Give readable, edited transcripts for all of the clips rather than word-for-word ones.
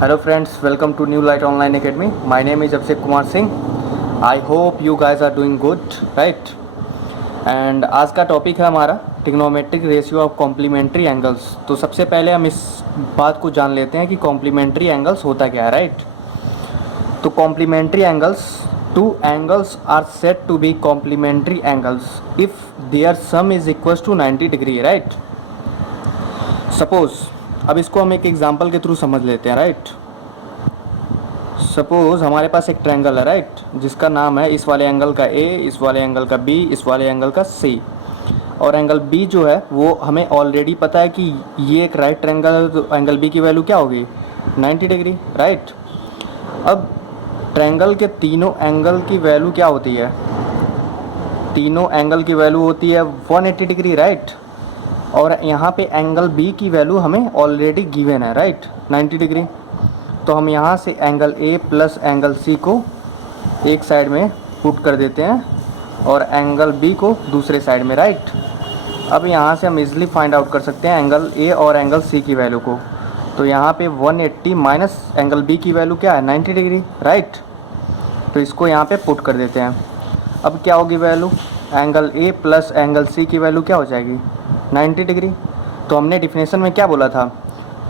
Hello friends, welcome to New Light Online Academy. My name is Abhishek Kumar Singh. I hope you guys are doing good, right? And आज का topic है हमारा trigonometric ratio of complementary angles. तो सबसे पहले हम इस बात को जान लेते हैं कि कॉम्प्लीमेंट्री एंगल्स होता क्या है, राइट? तो complementary angles, two angles are set to be complementary angles if their sum is equal to 90 degree, right? Suppose, अब इसको हम एक एग्जांपल के थ्रू समझ लेते हैं, राइट? सपोज हमारे पास एक ट्रायंगल है, राइट, जिसका नाम है इस वाले एंगल का ए, इस वाले एंगल का बी, इस वाले एंगल का सी। और एंगल बी जो है वो हमें ऑलरेडी पता है कि ये एक राइट ट्रायंगल है, तो एंगल बी की वैल्यू क्या होगी? 90 डिग्री, राइट? अब ट्रायंगल के तीनों एंगल की वैल्यू क्या होती है? तीनों एंगल की वैल्यू होती है 180 डिग्री, राइट? और यहाँ पे एंगल बी की वैल्यू हमें ऑलरेडी गिवन है, राइट, 90 डिग्री। तो हम यहाँ से angle A plus angle C को एक साइड में पुट कर देते हैं और एंगल बी को दूसरे साइड में, राइट? अब यहाँ से हम इजीली फाइंड आउट कर सकते हैं एंगल ए और एंगल सी की वैल्यू को। तो यहाँ पे 180 माइनस एंगल बी की वैल्यू क्या है? 90 डिग्री, राइट? तो इसको यहाँ पे पुट कर देते हैं। अब क्या होगी value? Angle A plus angle C की वैल्यू क्या हो जाएगी? 90 डिग्री। तो हमने डिफिनेशन में क्या बोला था?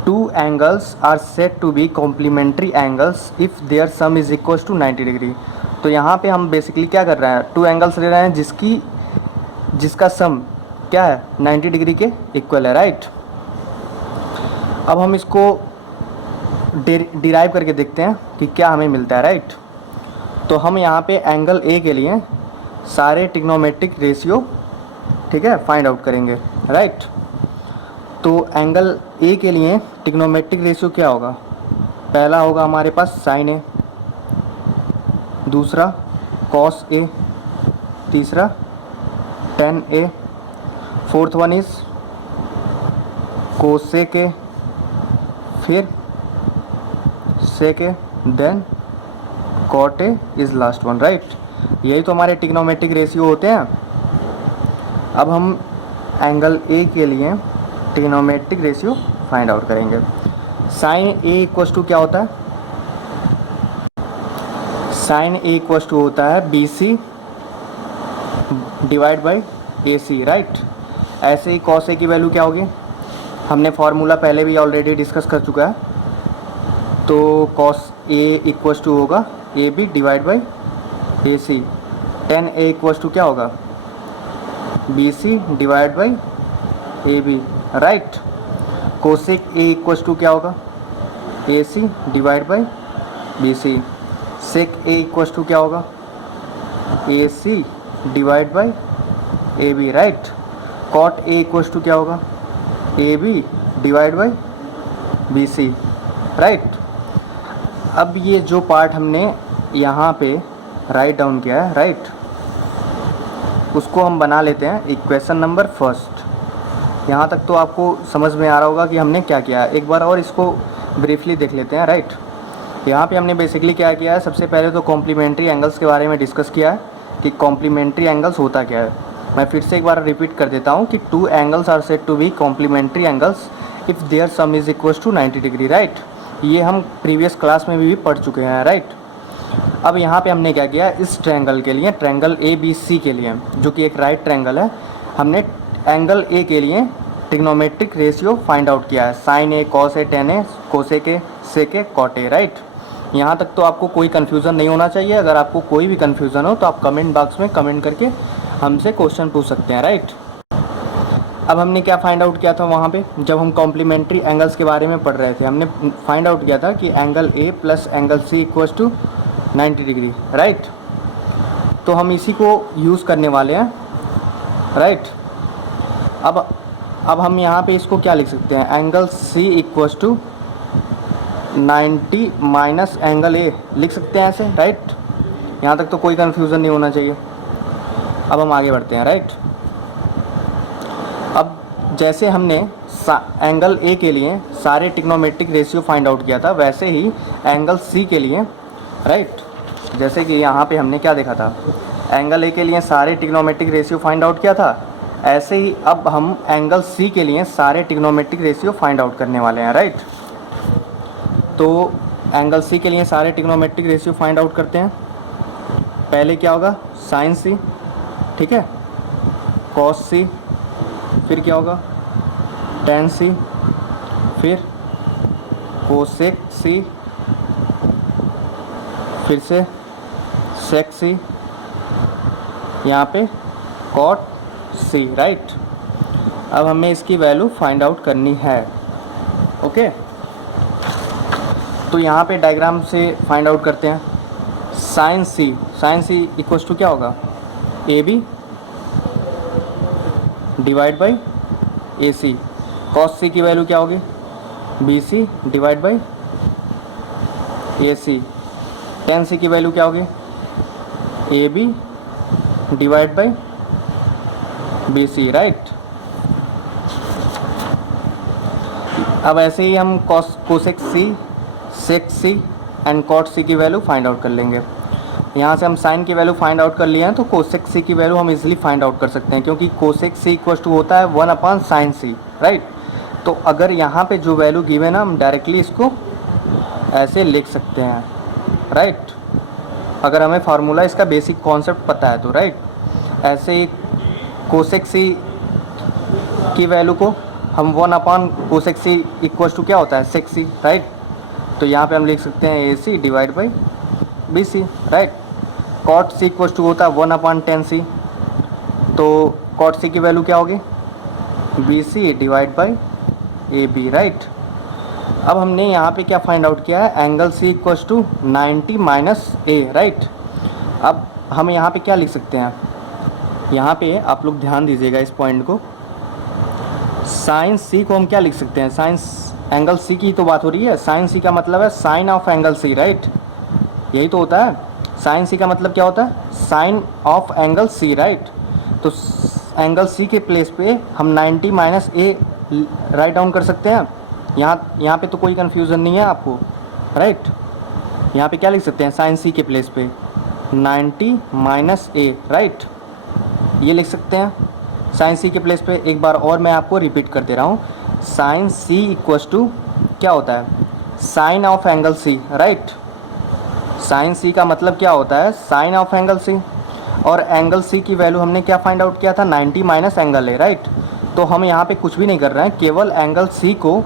Two angles are set to be complementary angles if their sum is equal to 90 degree. तो यहाँ पे हम बेसिकली क्या कर रहे हैं? टू एंगल्स ले रहे हैं जिसका सम क्या है? 90 डिग्री के इक्वल है, राइट? अब हम इसको डिराइव करके देखते हैं कि क्या हमें मिलता है, राइट? तो हम यहाँ पे एंगल ए के लिए सारे ट्रिग्नोमेट्रिक रेशियो, ठीक है, फाइंड आउट करेंगे, राइट? तो एंगल ए के लिए ट्रिग्नोमेट्रिक रेशियो क्या होगा? पहला होगा हमारे पास साइन ए, दूसरा कॉस ए, तीसरा tan A, fourth one is cosec A, फिर sec A, then cot A is last one, right? यही तो हमारे ट्रिग्नोमेट्रिक रेशियो होते हैं। अब हम एंगल ए के लिए ट्रिग्नोमेट्रिक रेशियो फाइंड आउट करेंगे। साइन ए इक्वल्स टू क्या होता है? साइन ए इक्वल्स टू होता है B C divide by A C, right? ऐसे ही कॉस ए की वैल्यू क्या होगी? हमने फॉर्मूला पहले भी ऑलरेडी डिस्कस कर चुका है। तो कॉस ए इक्वल्स टू होगा A B divide by A C. Tan A equals to क्या होगा? B C divide by A B, right? Cosec A equals to क्या होगा? A C divide by B C. Sec A equals to क्या होगा? A C divide by A B, right? Cot A equals to क्या होगा? A B divide by B C, right? अब ये जो part हमने यहाँ पे राइट डाउन किया है, राइट, उसको हम बना लेते हैं इक्वेशन नंबर फर्स्ट। यहाँ तक तो आपको समझ में आ रहा होगा कि हमने क्या किया है। एक बार और इसको ब्रीफली देख लेते हैं, राइट? यहाँ पे हमने बेसिकली क्या किया है? सबसे पहले तो कॉम्प्लीमेंट्री एंगल्स के बारे में डिस्कस किया है कि कॉम्प्लीमेंट्री एंगल्स होता क्या है। मैं फिर से एक बार रिपीट कर देता हूँ कि two angles are said to be complementary angles if their sum is equal to 90 degree, right? ये हम प्रीवियस क्लास में भी पढ़ चुके हैं, राइट? अब यहाँ पे हमने क्या किया? इस ट्रायंगल के लिए, ट्रायंगल ए बी सी के लिए, जो कि एक राइट ट्रायंगल है, हमने एंगल ए के लिए ट्रिग्नोमेट्रिक रेशियो फाइंड आउट किया है। Sine A, cos A, tan A, cosec A, sec A, cot A, right? यहाँ तक तो आपको कोई कन्फ्यूज़न नहीं होना चाहिए। अगर आपको कोई भी कन्फ्यूज़न हो तो आप कमेंट बॉक्स में कमेंट करके हमसे क्वेश्चन पूछ सकते हैं, राइट? अब हमने क्या फाइंड आउट किया था वहाँ पे? जब हम कॉम्प्लीमेंट्री एंगल्स के बारे में पढ़ रहे थे, हमने फाइंड आउट किया था कि angle A plus angle C equals to 90 degree, right? तो हम इसी को यूज़ करने वाले हैं, राइट? अब हम यहाँ पे इसको क्या लिख सकते हैं? Angle C equals to 90 minus angle A लिख सकते हैं ऐसे, राइट? यहाँ तक तो कोई कन्फ्यूज़न नहीं होना चाहिए। अब हम आगे बढ़ते हैं, राइट? अब जैसे हमने एंगल ए के लिए सारे ट्रिग्नोमेट्रिक रेशियो फाइंड आउट किया था, वैसे ही एंगल सी के लिए, राइट, जैसे कि यहाँ पे हमने क्या देखा था? एंगल ए के लिए सारे ट्रिग्नोमेट्रिक रेशियो फाइंड आउट किया था, ऐसे ही अब हम एंगल सी के लिए सारे ट्रिग्नोमेट्रिक रेशियो फाइंड आउट करने वाले हैं, राइट? तो एंगल सी के लिए सारे ट्रिग्नोमेट्रिक रेशियो फाइंड आउट करते हैं। पहले क्या होगा, साइन सी, ठीक है, कॉस सी, फिर क्या होगा टेन सी, फिर कोसेक सी, फिर से सेक सी, यहाँ पे कॉट सी, राइट। अब हमें इसकी वैल्यू फाइंड आउट करनी है। ओके, तो यहाँ पे डायग्राम से फाइंड आउट करते हैं। साइन सी इक्वल्स टू क्या होगा, A B divide by A C. Cos C की वैल्यू क्या होगी, B C divide by A C. Tan C की वैल्यू क्या होगी, A B divide by B C, right. अब ऐसे ही हम cosec C, sec C and cot C की वैल्यू फाइंड आउट कर लेंगे। यहाँ से हम साइन की वैल्यू फाइंड आउट कर लिए हैं, तो कोसेक सी की वैल्यू हम इजीली फाइंड आउट कर सकते हैं, क्योंकि कोसेक सी इक्वल टू होता है 1 साइन सी, राइट। तो अगर यहाँ पे जो वैल्यू गिवन है हम डायरेक्टली इसको ऐसे लिख सकते हैं, राइट। अगर हमें फार्मूला इसका बेसिक कॉन्सेप्ट पता है तो, राइट। ऐसे ही कोसेक सी की वैल्यू को हम 1 कोसेक सी इक्वल टू क्या होता है, सेक सी, राइट। तो यहाँ पे हम लिख सकते हैं A C divide by B C, right. Cot C equal to होता है 1/10 सी, तो कॉट सी की वैल्यू क्या होगी, B C divide by A B, right. अब हमने यहाँ पे क्या फाइंड आउट किया है, angle C equal to 90 minus A, right. अब हम यहाँ पे क्या लिख सकते हैं, यहाँ पे आप लोग ध्यान दीजिएगा इस पॉइंट को। साइन सी को हम क्या लिख सकते हैं, साइन एंगल सी की तो बात हो रही है, साइन सी का मतलब है sine of angle C, right. यही तो होता है, साइन सी का मतलब क्या होता है, sine of angle C, right. तो एंगल सी के प्लेस पे हम 90 माइनस ए राइट डाउन कर सकते हैं। यहाँ पे तो कोई कन्फ्यूज़न नहीं है आपको, राइट। यहाँ पे क्या लिख सकते हैं, साइन सी के प्लेस पे 90 माइनस ए, राइट, ये लिख सकते हैं साइन सी के प्लेस पे। एक बार और मैं आपको रिपीट कर दे रहा हूँ, साइन सी इक्वल्स टू क्या होता है, sine of angle C, right. Sine C का मतलब क्या होता है, साइन ऑफ एंगल सी, और एंगल सी की वैल्यू हमने क्या फाइंड आउट किया था, 90 माइनस एंगल है, राइट। तो हम यहाँ पे कुछ भी नहीं कर रहे हैं, केवल एंगल सी को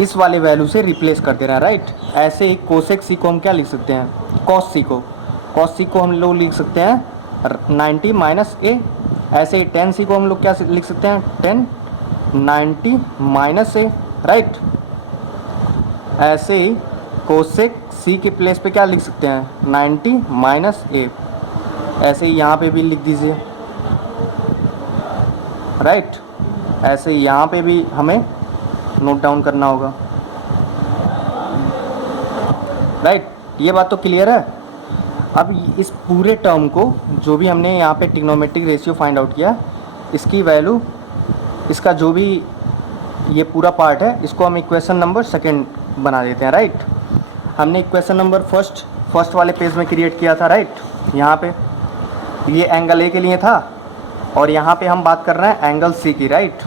इस वाले वैल्यू से रिप्लेस कर दे रहे हैं, राइट। ऐसे ही कोसेक सी को हम क्या लिख सकते हैं, कॉस सी को हम लोग लिख सकते हैं 90 माइनस ए। ऐसे ही टेन सी को हम लोग क्या लिख सकते हैं, 10 90 माइनस ए, राइट। ऐसे ही कोसेक सी के प्लेस पे क्या लिख सकते हैं, 90 माइनस ए। ऐसे ही यहाँ पे भी लिख दीजिए, राइट। ऐसे ही यहाँ पे भी हमें नोट डाउन करना होगा, राइट। ये बात तो क्लियर है। अब इस पूरे टर्म को जो भी हमने यहाँ पे ट्रिग्नोमेट्रिक रेशियो फाइंड आउट किया, इसकी वैल्यू, इसका जो भी ये पूरा पार्ट है, इसको हम इक्वेशन नंबर सेकंड बना देते हैं, राइट। हमने इक्वेशन नंबर फर्स्ट वाले पेज में क्रिएट किया था, राइट। यहाँ पे ये एंगल ए के लिए था, और यहाँ पे हम बात कर रहे हैं एंगल सी की, राइट।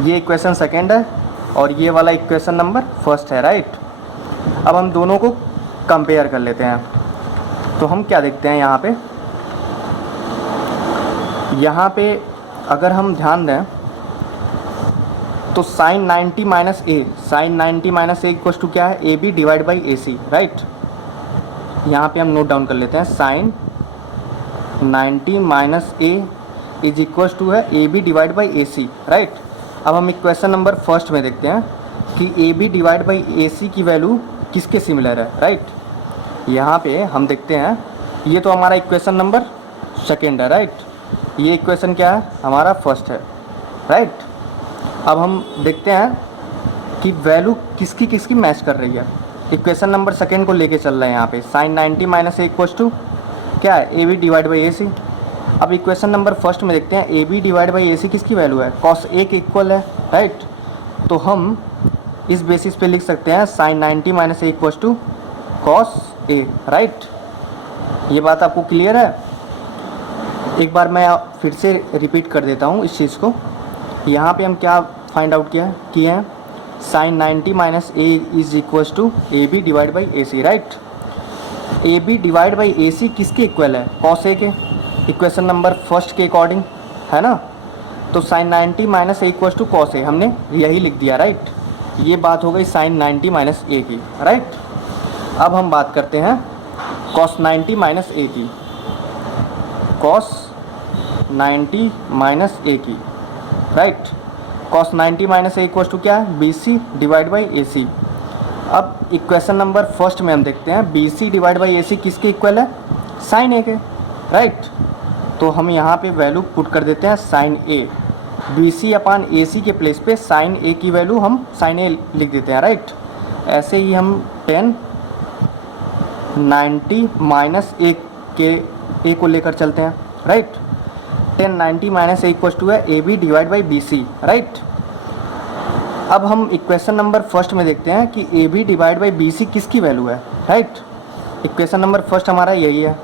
ये इक्वेशन सेकंड है और ये वाला इक्वेशन नंबर फर्स्ट है, राइट। अब हम दोनों को कंपेयर कर लेते हैं। तो हम क्या देखते हैं यहाँ पे अगर हम ध्यान दें तो sine 90 minus A equal to क्या है, A B divide by A C, right. यहाँ पे हम नोट डाउन कर लेते हैं, sine 90 minus A is equal to है A B divide by A C, right. अब हम इक्वेशन नंबर फर्स्ट में देखते हैं कि A B divide by A C की वैल्यू किसके सिमिलर है, राइट। यहाँ पे हम देखते हैं, ये तो हमारा इक्वेशन नंबर सेकेंड है, राइट। ये इक्वेशन क्या है, हमारा फर्स्ट है, राइट। अब हम देखते हैं कि वैल्यू किसकी किसकी मैच कर रही है। इक्वेशन नंबर सेकेंड को लेके चल रहे हैं यहाँ पे, sine 90 minus A equal to क्या है, A B divide by A C. अब इक्वेशन नंबर फर्स्ट में देखते हैं, A B divide by A C किसकी वैल्यू है, कॉस ए के इक्वल है, राइट। तो हम इस बेसिस पे लिख सकते हैं sine 90 minus A equal to cos A, right. ये बात आपको क्लियर है। एक बार मैं फिर से रिपीट कर देता हूँ इस चीज़ को। यहाँ पे हम क्या फाइंड आउट किए हैं, sine 90 minus A is equals to A B divide by A C, right. A B divide by A C किसके इक्वल है? कॉस ए के, इक्वेशन नंबर फर्स्ट के अकॉर्डिंग, है ना। तो sine 90 minus A equals to cos A, हमने यही लिख दिया, राइट। ये बात हो गई साइन 90 माइनस ए की, राइट। अब हम बात करते हैं कॉस 90 माइनस ए की, कॉस 90 माइनस ए की, right. Cos 90 minus A equals to क्या है? B C divide by A C. अब इक्वेशन नंबर फर्स्ट में हम देखते हैं B C divide by A C किसके इक्वल है? साइन ए के, राइट। तो हम यहाँ पे वैल्यू पुट कर देते हैं साइन ए, बी सी अपान ए सी के प्लेस पे साइन ए की वैल्यू हम साइन ए लिख देते हैं, राइट। ऐसे ही हम 10 90 माइनस ए के ए को लेकर चलते हैं, right. 10 90 minus A equals to है A B divide by B C, right. अब हम इक्वेशन नंबर फर्स्ट में देखते हैं कि A B divide by B C किसकी वैल्यू है, राइट। इक्वेशन नंबर फर्स्ट हमारा यही है,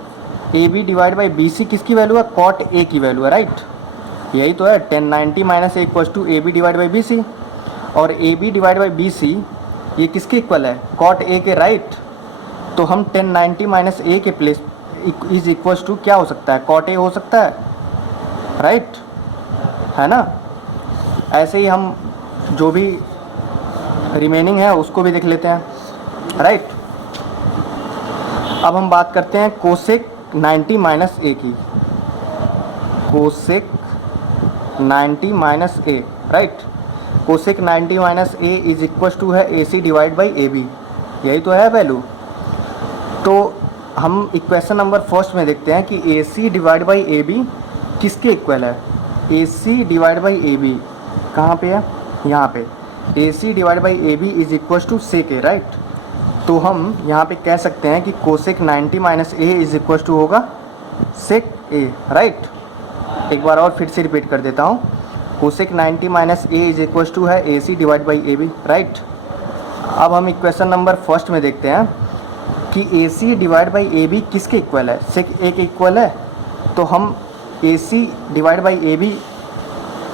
A B divide by B C किसकी वैल्यू है? कॉट ए की वैल्यू है, राइट। यही तो है 10 90 minus A equals to A B divide by B C, और A B divide by B C ये किसके इक्वल है? कॉट ए के, राइट। तो हम 10 90 माइनस ए के प्लेस इज इक्वल्स टू क्या हो सकता है? कॉट ए हो सकता है, राइट, है ना। ऐसे ही हम जो भी रिमेनिंग है उसको भी देख लेते हैं, राइट। अब हम बात करते हैं कोसेक 90 माइनस ए की, cosec 90 minus A, right. Cosec 90 minus A is equals to है A C divide by A B, यही तो है वैल्यू। तो हम इक्वेशन नंबर फर्स्ट में देखते हैं कि A C divide by A B किसके इक्वल है? A C divide by A B कहाँ पे है? यहाँ पे A C divide by A B is equals to sec A, right. तो हम यहाँ पे कह सकते हैं कि cosec 90 minus A is equals to होगा सेक ए, राइट। एक बार और फिर से रिपीट कर देता हूँ, cosec 90 minus A is equals to है A C divide by A B, right. अब हम इक्वेशन नंबर फर्स्ट में देखते हैं कि A C divide by A B किसके इक्वल है? सेक ए के इक्वल है। तो हम A C divide by A B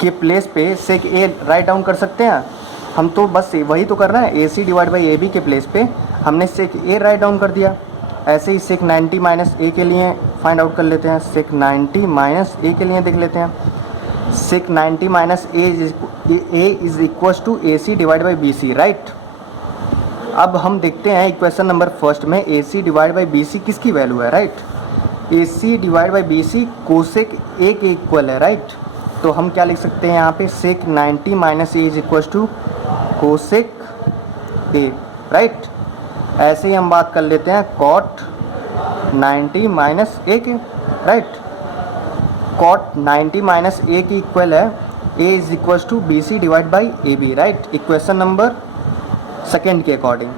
के प्लेस पे सेक ए राइट डाउन कर सकते हैं। हम तो बस वही तो कर रहे हैं, A C divide by A B के प्लेस पे हमने सेक ए राइट डाउन कर दिया। ऐसे ही सेक 90 माइनस ए के लिए फाइंड आउट कर लेते हैं, सेक 90 माइनस ए के लिए देख लेते हैं। Sec 90 minus A is equals to A C divide by B C, right. अब हम देखते हैं इक्वेशन नंबर फर्स्ट में A C divide by B C किसकी वैल्यू है, राइट। ए सी डिवाइड बाई बी सी कोसेक ए के इक्वल है, राइट। तो हम क्या लिख सकते हैं यहाँ पे? Sec 90 minus A is equals to cosec A, right. ऐसे ही हम बात कर लेते हैं कॉट 90 माइनस ए के, राइट। कॉट 90 माइनस ए की इक्वल है A is equals to B C divide by A B, right. Equation number second के अकॉर्डिंग।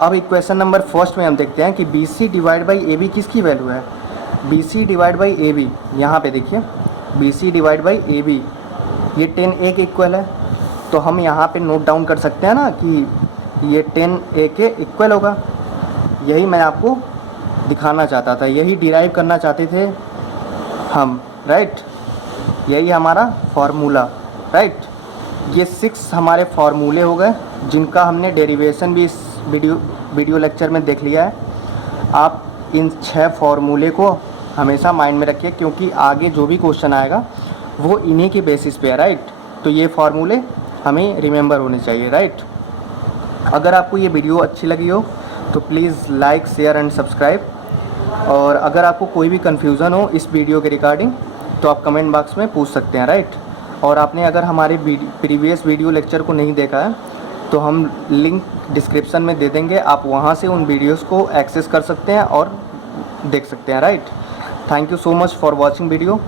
अब इक्वेशन नंबर फर्स्ट में हम देखते हैं कि B C divide by A B किसकी वैल्यू है? B C divide by A B, यहाँ पे देखिए B C divide by A B ये 10 ए के इक्वल है। तो हम यहाँ पे नोट डाउन कर सकते हैं ना कि ये 10 ए के इक्वल होगा। यही मैं आपको दिखाना चाहता था, यही डिराइव करना चाहते थे हम, राइट। यही हमारा फार्मूला, राइट। ये 6 हमारे फार्मूले हो गए जिनका हमने डेरिवेशन भी इस वीडियो लेक्चर में देख लिया है। आप इन 6 फार्मूले को हमेशा माइंड में रखिए क्योंकि आगे जो भी क्वेश्चन आएगा वो इन्हीं के बेसिस पे है, राइट। तो ये फार्मूले हमें रिमेंबर होने चाहिए, राइट। अगर आपको ये वीडियो अच्छी लगी हो तो please like share and subscribe. और अगर आपको कोई भी कन्फ्यूज़न हो इस वीडियो के रिगार्डिंग तो आप कमेंट बॉक्स में पूछ सकते हैं, राइट। और आपने अगर हमारे प्रीवियस वीडियो लेक्चर को नहीं देखा है तो हम लिंक डिस्क्रिप्शन में दे देंगे, आप वहाँ से उन वीडियोस को एक्सेस कर सकते हैं और देख सकते हैं, right. Thank you so much for watching video.